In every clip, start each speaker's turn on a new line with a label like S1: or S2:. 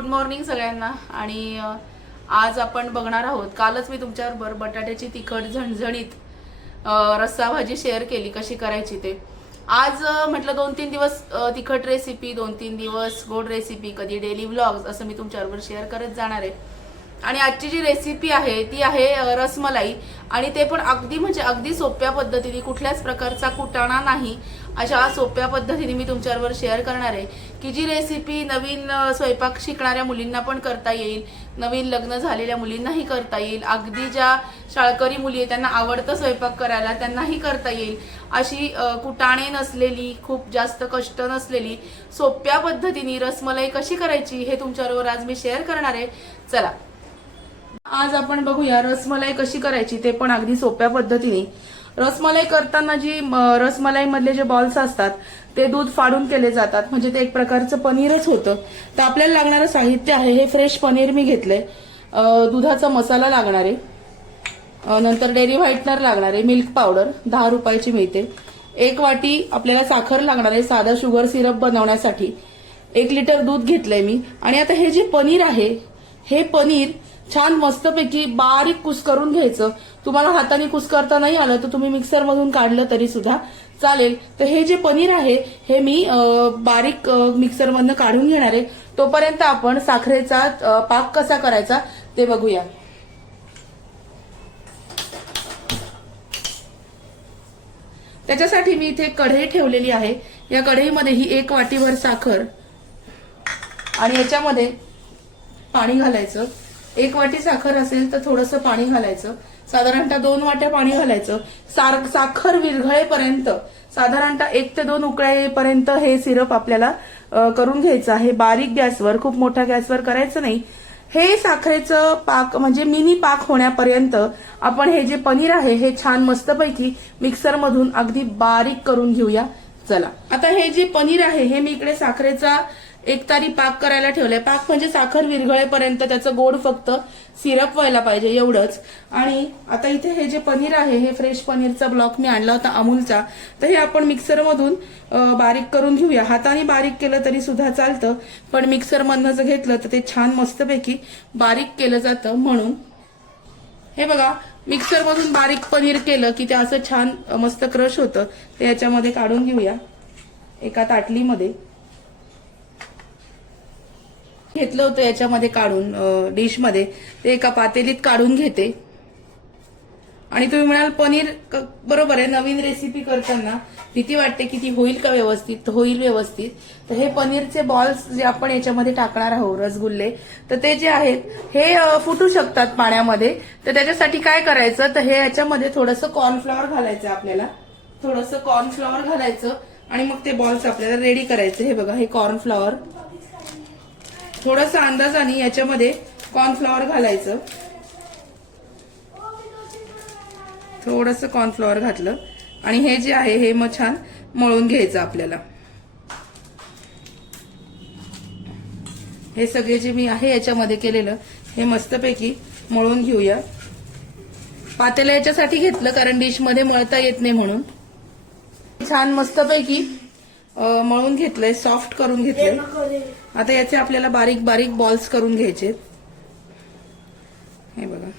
S1: Good morning सगळ्यांना. आणि आज आपण बघणार आहोत कालच मी तुमच्याबरोबर बटाट्याची तिखट झणझणीत रस्सा भाजी शेअर केली कशी करायची ते. आज म्हटलं दोन तीन दिवस तिखट रेसिपी दोन तीन दिवस गोड रेसिपी कधी डेली व्लॉग्स असं मी तुमच्याबरोबर शेअर करत जाणार आहे. आणि आजची जी रेसिपी आहे ती आहे रसमलाई. आणि ते पण अगदी म्हणजे अगदी सोप्या पद्धतीने कुठल्याच प्रकारचा कुटाणा नाही अशा सोप्या पद्धतीने मी तुमच्याबरोबर शेअर करणार आहे. की जी रेसिपी नवीन स्वयंपाक शिकणाऱ्या मुलींना पण करता येईल नवीन लग्न झालेल्या मुलींनाही करता येईल अगदी ज्या शाळकरी मुली आहेत त्यांना आवडतं स्वयंपाक करायला त्यांनाही करता येईल अशी कुटाणे नसलेली खूप जास्त कष्ट नसलेली सोप्या पद्धतीने रसमलाई कशी करायची हे तुमच्याबरोबर आज मी शेअर करणार आहे. चला. आज आपण बघूया रसमलाई कशी करायची ते पण अगदी सोप्या पद्धतीने. रसमलाई करताना जी म, रसमलाई मधले जे बॉल्स असतात ते दूध फाडून केले जातात. म्हणजे ते एक प्रकारचं पनीरच होतं. तर आपल्याला लागणारं साहित्य आहे हे फ्रेश पनीर मी घेतलंय. दुधाचा मसाला लागणार आहे. नंतर डेअरी व्हाईटनर लागणार आहे मिल्क पावडर दहा रुपयाची मिळते. एक वाटी आपल्याला साखर लागणार आहे साधा शुगर सिरप बनवण्यासाठी. एक लिटर दूध घेतलंय मी. आणि आता हे जे पनीर आहे हे पनीर छान मस्तपैकी बारीक कुस करून घ्यायचं. तुम्हाला हाताने कुस करता नाही आलं तर तुम्ही मिक्सर मधून काढलं तरी सुद्धा चालेल. तर हे जे पनीर आहे हे मी बारीक मिक्सर मधनं काढून घेणार आहे. तोपर्यंत आपण साखरेचा पाक कसा करायचा ते बघूया. त्याच्यासाठी मी इथे कढई ठेवलेली आहे. या कढईमध्ये ही एक वाटीभर साखर आणि याच्यामध्ये पाणी घालायचं. एक वाटी साखर असेल तर थोडंसं पाणी घालायचं. साधारणतः दोन वाट्या पाणी घालायचं. सार साखर विरघळेपर्यंत साधारणतः एक ते दोन उकळेपर्यंत हे सिरप आपल्याला करून घ्यायचं आहे. बारीक गॅसवर खूप मोठ्या गॅसवर करायचं नाही. हे साखरेचं पाक म्हणजे मिनी पाक होण्यापर्यंत आपण हे जे पनीर आहे हे छान मस्तपैकी मिक्सरमधून अगदी बारीक करून घेऊया. चला. आता हे जे पनीर आहे हे मी इकडे साखरेचा एक तारी पाक करायला ठेवलाय. पाक म्हणजे साखर विरघळेपर्यंत त्याचं गोड फक्त सिरप व्हायला पाहिजे एवढंच. आणि आता इथे हे जे पनीर आहे हे फ्रेश पनीरचा ब्लॉक मी आणला होता अमूलचा. तर हे आपण मिक्सरमधून बारीक करून घेऊया. हाताने बारीक केलं तरी सुद्धा चालतं पण मिक्सरमधनं जर घेतलं तर ते छान मस्तपैकी बारीक केलं जातं म्हणून. हे बघा मिक्सरमधून बारीक पनीर केलं की ते असं छान मस्त क्रश होतं. ते याच्यामध्ये काढून घेऊया. एका ताटलीमध्ये. घेतलं होतं याच्यामध्ये काढून डिशमध्ये. ते एका पातेलीत काढून घेते. आणि तुम्ही म्हणाल पनीर क- बरोबर आहे नवीन रेसिपी करताना भीती वाटते की ती होईल का व्यवस्थित? तर होईल व्यवस्थित. तर हे पनीरचे बॉल्स जे आपण याच्यामध्ये टाकणार आहोत रसगुल्ले तर ते जे आहेत हे फुटू शकतात पाण्यामध्ये. तर त्याच्यासाठी काय करायचं? तर हे याच्यामध्ये थोडंसं कॉर्नफ्लॉवर घालायचं आपल्याला. थोडंसं कॉर्नफ्लॉवर घालायचं आणि मग ते बॉल्स आपल्याला रेडी करायचे. हे बघा हे कॉर्नफ्लॉवर थोडंसं अंदाजाने याच्यामध्ये कॉर्नफ्लॉवर घालायचं. थोडंसं कॉर्नफ्लॉवर घातलं. आणि हे जे आहे हे मग छान मळून घ्यायचं आपल्याला. हे सगळे जे मी आहे याच्यामध्ये केलेलं हे मस्तपैकी मळून घेऊया. पातेला याच्यासाठी घेतलं कारण डिशमध्ये मळता येत नाही म्हणून. छान मस्तपैकी मळून घेतलंय सॉफ्ट करून घेतलंय. आता याचे आपल्याला बारीक बारीक बॉल्स करून घ्यायचे हे बघा.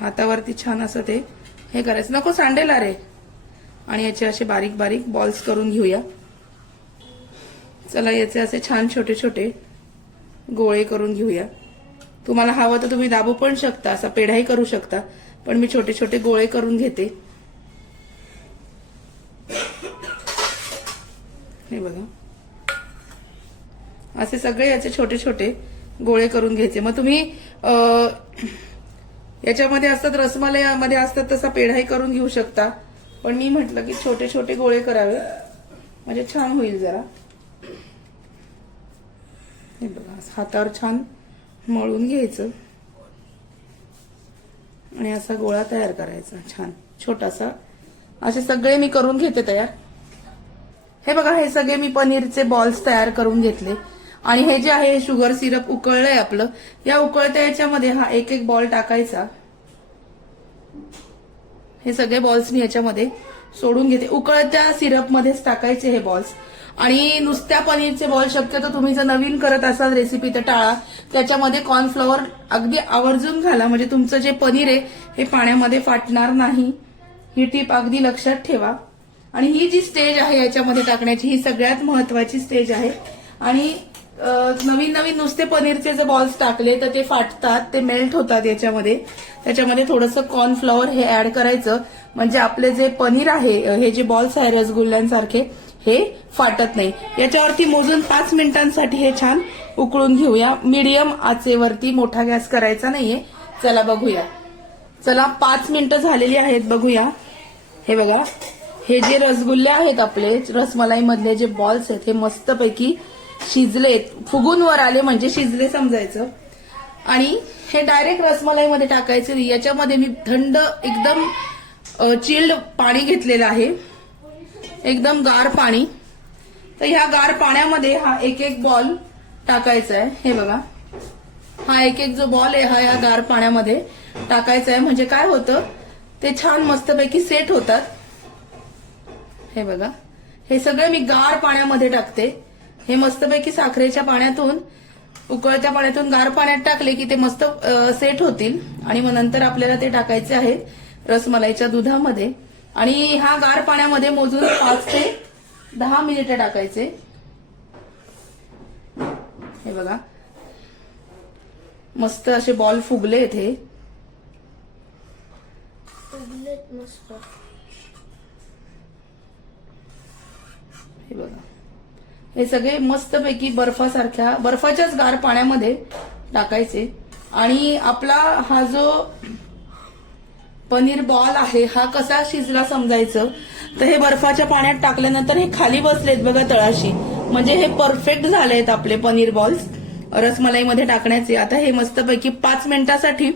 S1: हातावरती छान असं ते हे करायचं. नको सांडेल अरे आणि याचे असे बारीक बारीक बॉल्स करून घेऊया. चला याचे असे छान छोटे छोटे गोळे करून घेऊया. तुम्हाला हवं तर तुम्ही दाबू पण शकता असा पेढाही करू शकता. पण मी छोटे छोटे गोळे करून घेते. हे बघा. असे सगळे याचे छोटे छोटे गोळे करून घ्यायचे. मग तुम्ही याच्यामध्ये असतात रसमलाईमध्ये असतात तसा पेढाही करून घेऊ शकता. पण मी म्हटलं की छोटे छोटे गोळे करावे. म्हणजे छान होईल जरा. हे बघा हातावर छान मळून घ्यायचं. आणि असा गोळा तयार करायचा छान. छोटासा. असे सगळे मी करून घेते तयार. हे बघा हे सगळे मी पनीरचे बॉल्स तयार करून घेतले. आणि हे जे आहे शुगर सिरप उकळलंय आपलं. या उकळत्या याच्यामध्ये हा एक एक बॉल टाकायचा. हे सगळे बॉल्स मी याच्यामध्ये सोडून घेते. उकळत्या सिरपमध्येच टाकायचे हे बॉल्स आणि नुसत्या पनीरचे बॉल शक्यतो तुम्ही जर नवीन करत असाल रेसिपी तर टाळा. त्याच्यामध्ये कॉर्नफ्लॉवर अगदी आवर्जून घाला. म्हणजे तुमचं जे पनीर आहे हे पाण्यामध्ये फाटणार नाही. ही टीप अगदी लक्षात ठेवा. आणि ही जी स्टेज आहे याच्यामध्ये टाकण्याची ही सगळ्यात महत्वाची स्टेज आहे. आणि नवीन नवीन नुसते पनीरचे जर बॉल्स टाकले तर ते फाटतात ते मेल्ट होतात याच्यामध्ये. त्याच्यामध्ये थोडंसं कॉर्नफ्लॉवर हे ऍड करायचं. म्हणजे आपले जे पनीर आहे हे जे बॉल्स आहे रसगुल्ल्यांसारखे हे फाटत नाही. याच्यावरती मोजून पाच मिनिटांसाठी हे छान उकळून घेऊया. मीडियम आचेवरती मोठा गॅस करायचा नाहीये. चला बघूया. चला पाच मिनिटं झालेली आहेत बघूया. हे बघा हे जे रसगुल्ले आहेत आपले रसमलाई मधले जे बॉल्स आहेत हे मस्तपैकी शिजलेत. फुगून वर आले म्हणजे शिजले समजायचं. आणि हे डायरेक्ट रसमलाईमध्ये टाकायचे याच्यामध्ये मी थंड एकदम चिल्ड पाणी घेतलेलं आहे. एकदम गार पाणी. तर ह्या गार पाण्यामध्ये हा एक एक बॉल टाकायचा आहे. हे बघा. हा एक एक जो बॉल आहे हा या गार पाण्यामध्ये टाकायचा आहे. म्हणजे काय होतं? ते छान मस्तपैकी सेट होतात. हे बघा. हे सगळे मी गार पाण्यामध्ये टाकते. हे मस्तपैकी साखरेच्या पाण्यातून उकळत्या पाण्यातून गार पाण्यात टाकले की ते मस्त सेट होतील. आणि मग नंतर आपल्याला ते टाकायचे आहेत रसमलाईच्या दुधामध्ये. आणि ह्या गार पाण्यामध्ये मोजून पाच ते दहा मिनिटं टाकायचे. हे बघा. मस्त असे बॉल फुगले हे
S2: मस्त.
S1: हे बघा. हे सगळे मस्तपैकी बर्फासारख्या बर्फाच्याच गार पाण्यामध्ये टाकायचे. आणि आपला हा जो पनीर बॉल आहे हा कसा शिजला समजायचं? तर हे बर्फाच्या पाण्यात टाकल्यानंतर हे खाली बसलेत बघा तळाशी. म्हणजे हे परफेक्ट झालेत आपले पनीर बॉल्स रसमलाईमध्ये टाकण्याचे. आता हे मस्तपैकी पाच मिनिटासाठी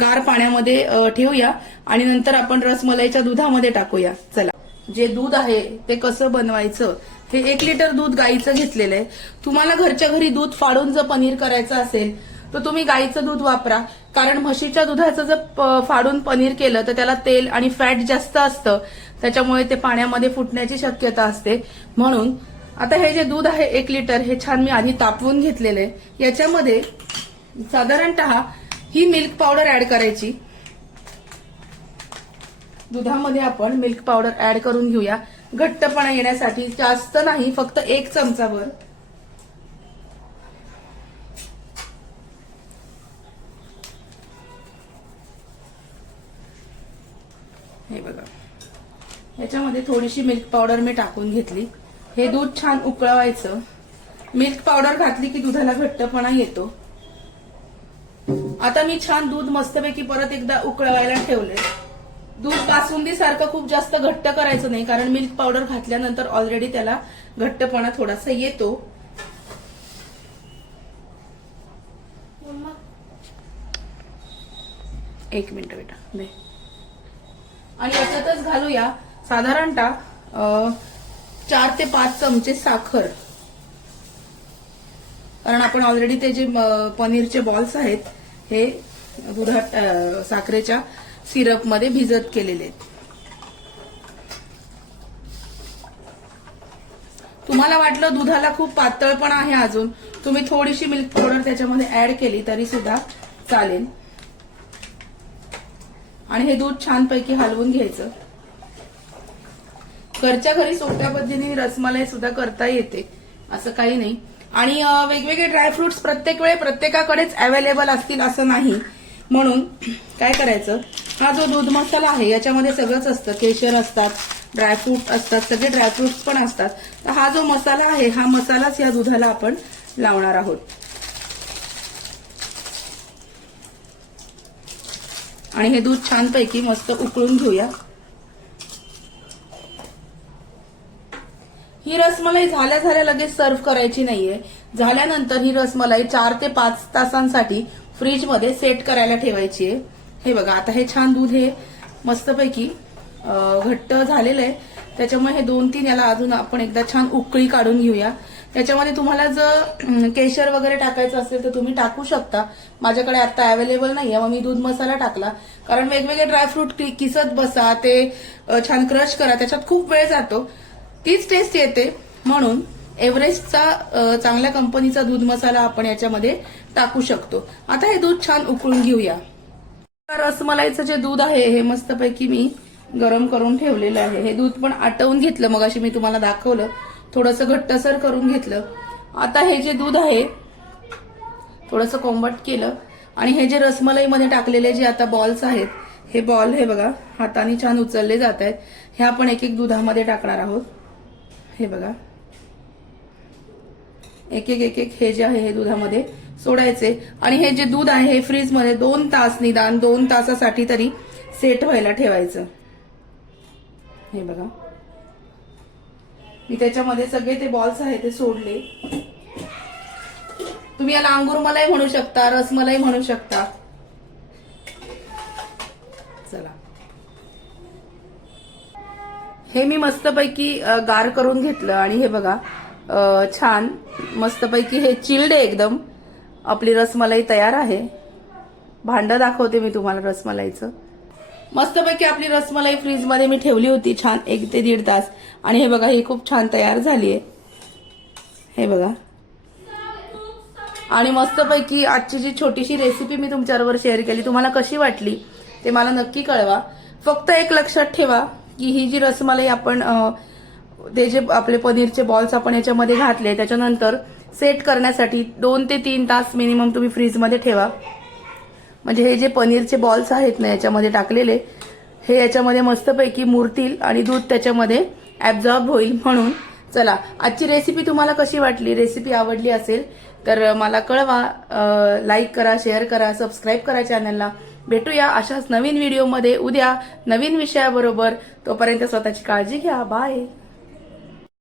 S1: गार पाण्यामध्ये ठेवूया. आणि नंतर आपण रसमलाईच्या दुधामध्ये टाकूया. चला. जे दूध आहे ते कसं बनवायचं? हे एक लिटर दूध गाईचं घेतलेलं आहे. तुम्हाला घरच्या घरी दूध फाडून जर पनीर करायचं असेल तर तुम्ही गाईचं दूध वापरा. कारण म्हशीच्या दुधाचं जर फाडून पनीर केलं तर त्याला तेल आणि फॅट जास्त असतं. त्याच्यामुळे ते पाण्यामध्ये फुटण्याची शक्यता असते. म्हणून आता हे जे दूध आहे एक लिटर हे छान मी आधी तापवून घेतलेले याच्यामध्ये साधारणतः ही मिल्क पावडर ऍड करायची. दुधामध्ये आपण मिल्क पावडर ऍड करून घेऊया. घट्टपणा येण्यासाठी जास्त नाही फक्त एक चमचाभर हे बघा. याच्यामध्ये थोडीशी मिल्क पावडर मी टाकून घेतली. हे दूध छान उकळवायचं. मिल्क पावडर घातली की दुधाला घट्टपणा येतो. आता मी छान दूध मस्तपैकी परत एकदा उकळवायला ठेवले दूध बासुंदी सारखं खूप जास्त घट्ट करायचं नाही कारण मिल्क पावडर घातल्यानंतर ऑलरेडी त्याला घट्टपणा थोडासा येतो. एक मिनिट बेटा आणि याच्यातच घालूया साधारणतः चार ते पाच चमचे साखर. कारण आपण ऑलरेडी ते जे पनीरचे बॉल्स आहेत हे दुधात साखरेच्या सिरपमध्ये भिजत केलेले आहेत. तुम्हाला वाटलं दुधाला खूप पातळ पण आहे अजून. तुम्ही थोडीशी मिल्क पावडर त्याच्यामध्ये ऍड केली तरी सुद्धा चालेल. आणि हे दूध छानपैकी हलवून घ्यायचं. घरच्या घरी सोप्या पद्धतीने रसमलाई सुद्धा करता येते असं काही नाही. आणि वेगवेगळे ड्रायफ्रुट्स प्रत्येक वेळे प्रत्येकाकडेच अवेलेबल असतील असं नाही. म्हणून काय करायचं? हा जो दूध मसाला आहे याच्यामध्ये सगळंच असतं. केशर असतात ड्रायफ्रूट असतात सगळे ड्रायफ्रुट्स पण असतात. तर हा जो मसाला आहे हा मसालाच या दुधाला आपण लावणार आहोत. आणि हे दूध छानपैकी मस्त उकळून घेऊया. ही रसमलाई झाल्या झाल्या लगेच सर्व्ह करायची नाहीये. झाल्यानंतर ही रसमलाई चार ते पाच तासांसाठी फ्रीजमध्ये सेट करायला ठेवायची आहे. हे बघा आता हे छान दूध हे मस्तपैकी घट्ट झालेलं आहे. त्याच्यामुळे हे दोन तीन याला अजून आपण एकदा छान उकळी काढून घेऊया. त्याच्यामध्ये तुम्हाला जर केशर वगैरे टाकायचं असेल तर तुम्ही टाकू शकता. माझ्याकडे आता अवेलेबल नाहीये मग मी दूध मसाला टाकला. कारण वेगवेगळे ड्रायफ्रूट किसत बसा ते छान क्रश करा त्याच्यात खूप वेळ जातो. तीच टेस्ट येते. म्हणून एव्हरेस्टचा चांगल्या कंपनीचा दूध मसाला आपण याच्यामध्ये टाकू शकतो. आता हे दूध छान उकळून घेऊया. रसमलाईचं जे दूध आहे हे मस्तपैकी मी गरम करून ठेवलेलं आहे. हे दूध पण आटवून घेतलं मग अशी मी तुम्हाला दाखवलं. थोडंसं घट्टसर करून घेतलं. आता हे जे दूध आहे थोडंसं कोंबट केलं. आणि हे जे रसमलाईमध्ये टाकलेले जे आता बॉल्स आहेत हे बॉल हे बघा हाताने छान उचलले जात आहेत. हे आपण एक एक दुधामध्ये टाकणार आहोत. हे बघा. एक एक एक एक हे जे आहे हे दुधामध्ये सोडायचे. आणि हे जे दूध आहे हे फ्रीजमध्ये दोन तास निदान दोन तासासाठी तरी सेट व्हायला ठेवायचं. हे बघा. मी त्याच्यामध्ये सगळे ते बॉल्स आहे ते सोडले. तुम्ही याला अंगूर मलाई म्हणू शकता रसमलाई म्हणू शकता. चला. हे मी मस्तपैकी गार करून घेतलं आणि हे बघा छान. मस्तपैकी हे चिल्ड आहे एकदम. आपली रसमलाई तयार आहे. भांडं दाखवते मी तुम्हाला रसमलाईचं. मस्तपैकी आपली रसमलाई फ्रीजमध्ये मी ठेवली होती छान एक ते दीड तास. आणि हे बघा ही खूप छान तयार झाली आहे हे बघा. आणि मस्तपैकी आजची जी छोटीशी रेसिपी मी तुमच्याबरोबर शेअर केली तुम्हाला कशी वाटली ते मला नक्की कळवा. फक्त एक लक्षात ठेवा की ही जी रसमलाई आपण ते जे आपले पनीरचे बॉल्स आपण याच्यामध्ये घातले त्याच्यानंतर सेट करण्यासाठी दोन ते तीन तास मिनिमम तुम्ही फ्रीजमध्ये ठेवा. म्हणजे हे जे पनीरचे बॉल्स आहेत ना याच्यामध्ये टाकलेले हे याच्यामध्ये मस्तपैकी मुरतील आणि दूध त्याच्यामध्ये ॲब्झॉर्ब होईल म्हणून. चला आजची रेसिपी तुम्हाला कशी वाटली? रेसिपी आवडली असेल तर मला कळवा लाईक करा शेअर करा सबस्क्राईब करा चॅनलला भेटूया अशाच नवीन व्हिडिओमध्ये उद्या नवीन विषयाबरोबर. तोपर्यंत स्वतःची काळजी घ्या. बाय